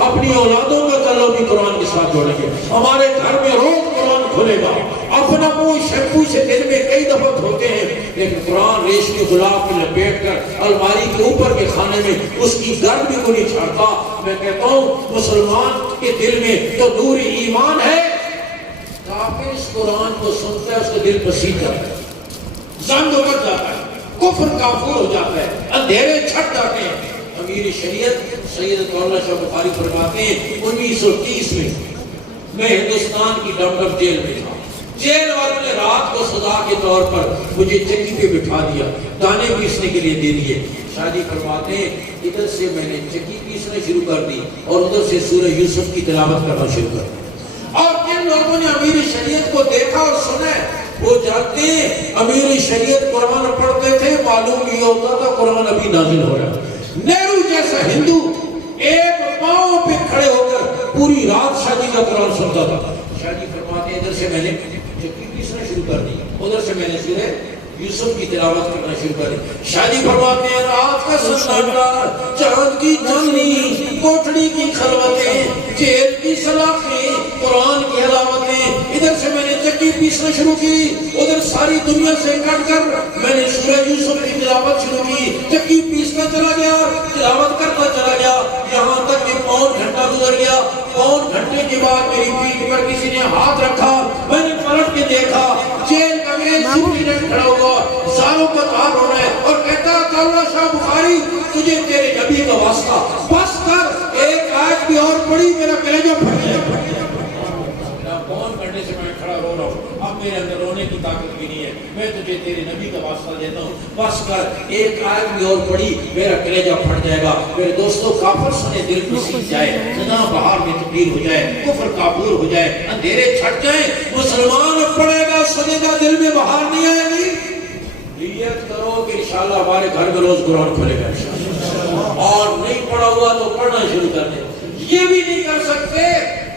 اپنی اولادوں کا تعلق بھی قرآن کے ساتھ جوڑیں گے. ہمارے گھر میں روز قرآن کھلے گا. اپنا منہ شیمپو سے دن میں کئی دفعہ دھوتے ہیں, لیکن قرآن ریشمی غلاف میں لپیٹ کر الماری کے اوپر کے خانے میں اس کی گرد بھی کو نہیں چھاڑتا. میں کہتا ہوں مسلمان کے دل میں تو نور ایمان ہے, کافر اس قرآن کو سنتا ہے اس کا دل پسیج جاتا ہے, زنگ ابھر جاتا ہے, کفر کافور ہو جاتا ہے, اندھیرے چھٹ جاتے ہیں. امیر شریعت سید اللہ شاہ بخاری فرماتے ہیں 1930 میں ہندوستان کی ڈمڈم جیل میں تھا. جیل والوں نے رات کو سزا کے طور پر مجھے چکی پہ بٹھا دیا, دانے پیسنے کے لیے دے دیے. شادی فرماتے ہیں ادھر سے میں نے چکی پیسنا شروع کر دی اور ادھر سے سورہ یوسف کی تلاوت کرنا شروع کر دی. اور جن لوگوں نے امیر شریعت کو دیکھا اور سنا وہ جانتے ہیں امیر شریعت قرآن پڑھتے تھے, معلوم یہ ہوتا تھا قرآن ابھی نازل ہو رہا. نہرو جیسا ہندو ایک پاؤں پہ کھڑے ہو کر پوری رات شادی کا قرآن سنتا تھا. شادی فرماتے ہیں ادھر سے میں نے چکی پیسنا شروع کر دی, ادھر سے میں نے سورہ یوسف کی تلاوت کرنا شروع کر دی. شادی فرماتے ہیں رات کا سناٹا, چاند کی چاندنی, کوٹڑی کی خلوتیں, جیل کی سلاخیں, قرآن کی علامتیں. ادھر سے میں نے چکی پیسنا شروع کی, ادھر ساری دنیا سے کٹ کر میں نے سورہ یوسف کی تلاوت شروع کی. چکی پیسنا چلا گیا, تلاوت کرتا چلا گیا, یہاں تک کہ پون گھنٹہ گزر گیا. پون گھنٹے کے بعد میری پیٹھ پر کسی نے ہاتھ رکھا, میں نے پلٹ کے دیکھا جیل کا انگریز سپرینٹینڈنٹ کھڑا ہوا, سالوں کا تار ہونا ہے اور کہتا اللہ شاہ بخاری تجھے تیرے نبی کا واسطہ بس کر, ایک آیت بھی اور پڑھی میرا کلیجہ پھٹ جائے. کون گھنٹے سے میں کھڑا رو رہا ہوں, اب میرے اندر رونے کی طاقت بھی نہیں ہے, میں تجھے تیرے نبی کا واسطہ دیتا ہوں بس کر, ایک آیت بھی اور پڑھی میرا کلیجہ پھٹ جائے گا. میرے دوستوں کافر سنے دل پسیج جائے, سنا بہار میں تبدیل ہو جائے, کفر کافور ہو جائے, اندھیرے چھٹ جائیں, مسلمان پڑے گا سنے گا دل میں بہار نہیں آئے گی. نیت کرو کہ انشاءاللہ ہمارے گھر میں روز قرآن کھلے گا اور نہیں پڑھا ہوا تو پڑھنا شروع کر دیں. یہ بھی نہیں کر سکتے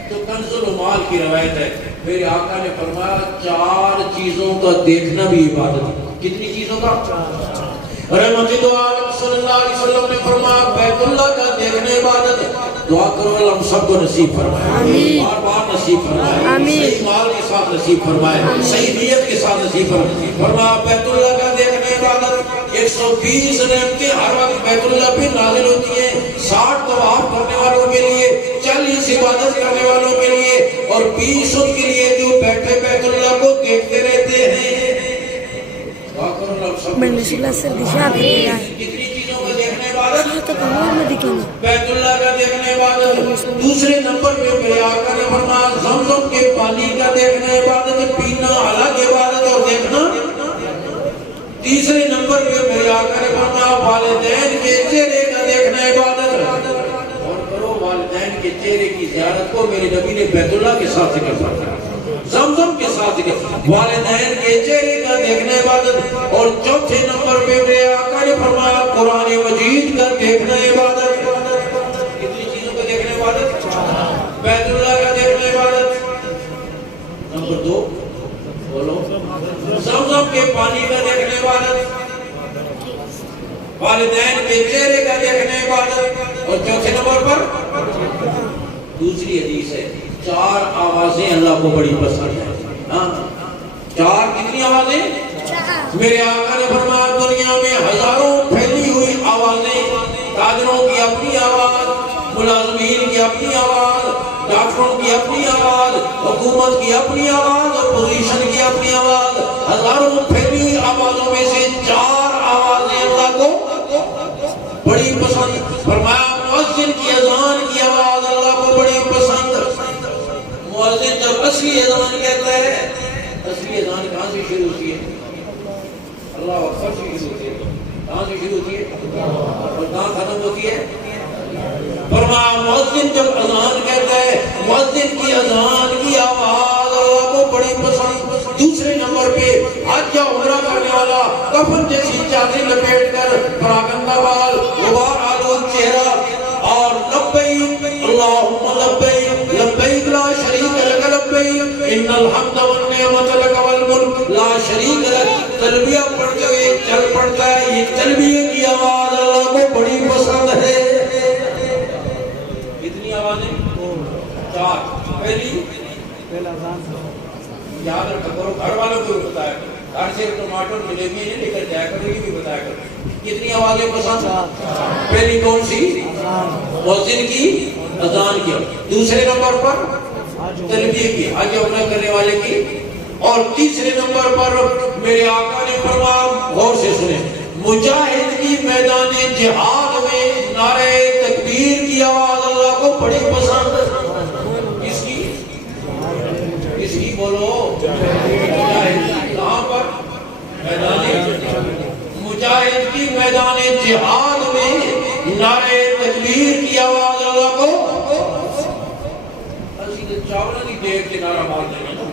تو کنز المال کی روایت ہے میرے آقا نے فرمایا 4 چیزوں کا دیکھنا بھی عبادت ہے. کتنی چیزوں کا؟ رحمت دو عالم صلی اللہ علیہ وسلم نے فرمایا بیت اللہ کا دیکھنا عبادت ہے. دعا کرو اللہ ہم سب کو نصیب فرمائے, بار بار نصیب فرمائے, صحیح مال کے ساتھ نصیب فرمائے, صحیح نیت کے ساتھ نصیب فرمائے. فرمایا بیت اللہ کا دیکھنا عبادت. 120 نعمتیں ہر وقت بیت اللہ پہ نازل ہوتی ہیں. 60 طواف کرنے والوں کے لیے, 40 عبادت کرنے والوں کے لیے, اور 20 ان کے لیے جو بیٹھے بیت اللہ کو دیکھتے رہتے ہیں. کتنی چیزوں کا دیکھنے عبادت؟ بیت اللہ کا دیکھنے عبادت. دوسرے نمبر پہ میرے آقا نے فرمایا زمزم کے پانی کا دیکھنا عبادت, پینا الگ عبادت اور دیکھنا. تیسرے نمبر پہ میرے آقا نے فرمایا والدین کے چہرے کا دیکھنا عبادت. اور کرو والدین کے چہرے کی زیارت کو میرے نبی نے بیت اللہ کے ساتھ ذکر فرمایا, زمزم کے ساتھ ذکر. والدین کے چہرے کا دیکھنا عبادت. اور چوتھے نمبر پہ میرے آقا نے فرمایا قرآن مجید کا دیکھنا عبادت. کتنی چیزوں کا دیکھنا عبادت؟ بیت اللہ کا دیکھنا عبادت. نمبر 2 بولو زمزم کے پانی کا دیکھنا عبادت. والدین کے چہرے کا دیکھنا عبادت. اور چوتھے نمبر پر دوسری حدیث ہے 4 آوازیں اللہ کو بڑی پسند ہیں. ہاں 4 کتنی آوازیں؟ میرے آقا نے فرمایا دنیا میں ہزاروں پھیلی ہوئی آوازیں, تاجروں کی اپنی آواز, ملازمین کی اپنی آواز, ڈاکٹروں کی اپنی آواز, حکومت کی اپنی آواز, اور پوزیشن کی اپنی آواز. ہزاروں پھیلی ہوئی آوازوں میں سے 4 آوازیں اللہ کو بڑی پسند. فرمایا مؤذن کی اذان کی آواز اللہ کو بڑی پسند. مؤذن جب اصلی اذان کہتا ہے, اصلی اذان کہاں سے شروع ہوتی ہے؟ اللہ اکبر سے شروع ہوتی ہے. کہاں سے شروع ہوتی ہے اور کہاں ختم ہوتی ہے؟ فرمایا مؤذن جب اذان کہتا ہے, مؤذن کی اذان کی آواز اللہ کو بڑی پسند. دوسرے نمبر پہ حج یا عمرہ کرنے والا کفن جیسی چادر لپیٹ کر پراگندہ بال, غبار آلود چہرہ, اور لبیک اللہم لبیک لبیک لا شریک لک لبیک ان الحمد والنعمت لک والملک لا شریک لک تلبیہ پڑھتے ہوئے چل پڑتا ہے. یہ تلبیہ کی آواز اللہ کو بڑی پسند ہے. کتنی آوازیں؟ 4. پہلی یاد رکھا کرو, گھر والوں کو بھی بتایا کرو, گھر سے ٹماٹر ملے گی نہیں لے کر جایا کرو, یہ بھی بتایا کرو. کتنی آوازیں پسند؟ پہلی کون سی؟ مؤذن کی اذان کی. دوسرے نمبر پر تلبیہ کی, حج عمرہ کرنے والے کی. اور تیسرے نمبر پر میرے آقا نے فرمایا, غور سے سنیں, مجاہد کی میدان جہاد میں نعرہ تکبیر کی آواز اللہ کو بڑی پسند. کس کی؟ کس کی بولو؟ مجاہد. کہاں پر؟ مجاہد کی میدان جہاد میں نعرہ تکبیر کی آواز اللہ کو. چاولوں کی دیکھ کے نعرہ مار دینا,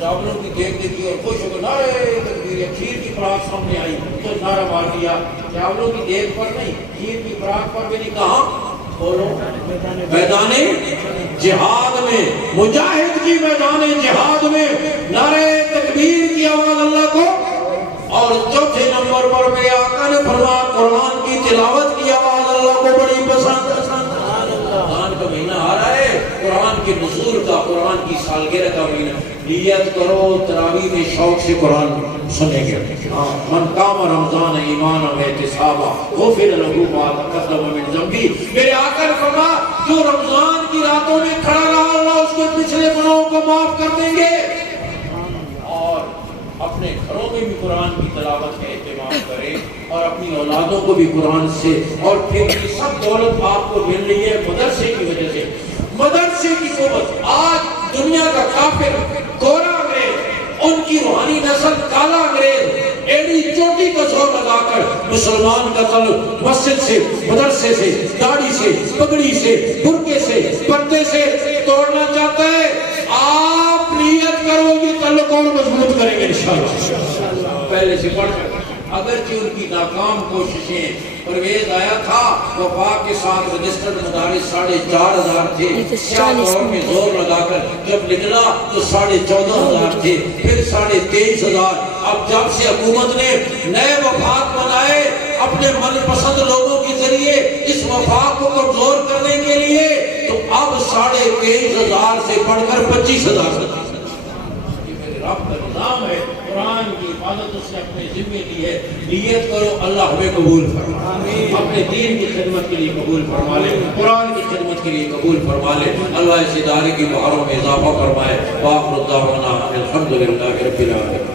چاولوں کی دیکھ دیکھی اور خوش ہو کر نعرہ تکبیر. کھیر کی خوراک سامنے آئی تو نعرہ مار دیا. چاولوں کی دیکھ پر نہیں, کھیر کی خوراک پر بھی نہیں. کہاں؟ بولو میدان جہاد میں. مجاہد کی میدان جہاد میں نعرہ تکبیر کی آواز اللہ کو. اور چوتھے نمبر پر میرے آقا نے فرمایا قرآن کی تلاوت کی آواز اللہ کو بڑی پسند. قرآن کا مہینہ آ رہا ہے, قرآن کے نزول کا, قرآن کی سالگرہ کا مہینہ. نیت کرو تراویح میں شوق سے قرآن سنیں گے. من قام رمضان ایمانا واحتسابا غفر له ما تقدم من ذنبہ. میرے آقا نے فرمایا جو رمضان کی راتوں میں کھڑا رہا اللہ اس کے پچھلے گناہوں کو معاف کر دیں گے. اور اپنے گھروں میں بھی قرآن کی تلاوت کا اہتمام کریں, اور اپنی اولادوں کو بھی قرآن سے. اور پھر یہ سب دولت آپ کو مل رہی ہے مدرسے کی وجہ سے. مدرسے کی صحبت. آج دنیا کا کافر گورا انگریز, ان کی روحانی نسل کالا انگریز, ایڑی چوٹی کو زور لگا کر مسلمان کا قلب مسجد سے, مدرسے سے, داڑھی سے, پگڑی سے, برقعے سے, پردے سے توڑنا چاہتا ہے. آپ نیت کرو گے تعلق اور مضبوط کریں گے انشاءاللہ. پہلے سے پڑھ کر اگرچہ ان کی ناکام کوششیں، پرویز آیا تھا وفاق کے ساتھ رجسٹرڈ مدارس 4,500 تھے، سیاہ دور میں زور لگا کر جب نکلا تو 14,500 تھے، پھر 23,500۔ اب جب سے حکومت نے نئے وفاق بنائے اپنے من پسند لوگوں کے ذریعے اس وفاق کو کمزور کرنے کے لیے، تو اب 23,500 سے بڑھ کر 25,000۔ رب کا نظام ہے، قرآن کی حفاظت اس نے اپنے ذمہ لی ہے۔ نیت کرو اللہ ہمیں قبول فرمائے، اپنے دین کی خدمت کے لیے قبول فرما لے، قرآن کی خدمت کے لیے قبول فرما لے، اللہ اس ادارے کی بہاروں میں اضافہ فرمائے۔ وآخر دعوانا الحمدللہ رب العالمین۔